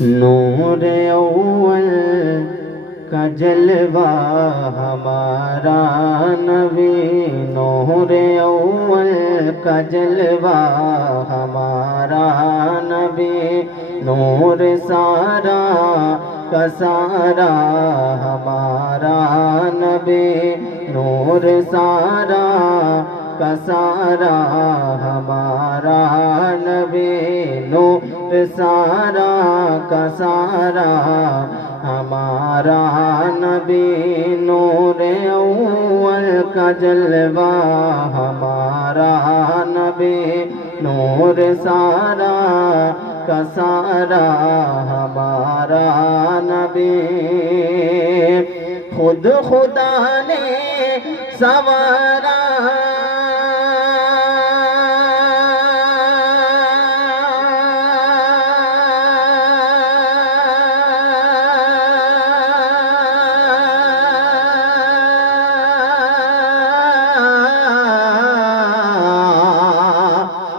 नूर अव्वल का जलवा हमारा नबी, नूर अव्वल का जलवा हमारा नबी, नूर सारा का सारा हमारा नबी, नूर सारा का सारा हमारा नबी, नूर सारा का सारा हमारा नबी, नूर अव्वल का जलवा हमारा नबी, नूर सारा का सारा हमारा नबी। खुद खुदा ने सवारा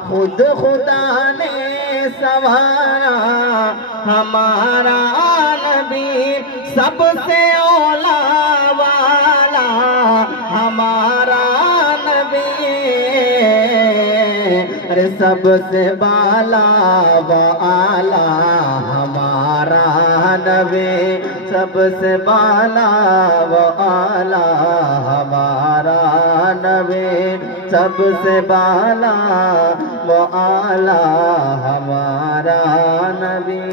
खुद खुदा ने सवारा हमारा नबी, सबसे औला वाला हमारा नबी, अरे सबसे बाला व आला हमारा नबी, सबसे बाला व आला हमारा नबी, सबसे बाला व आला हमारा नबी।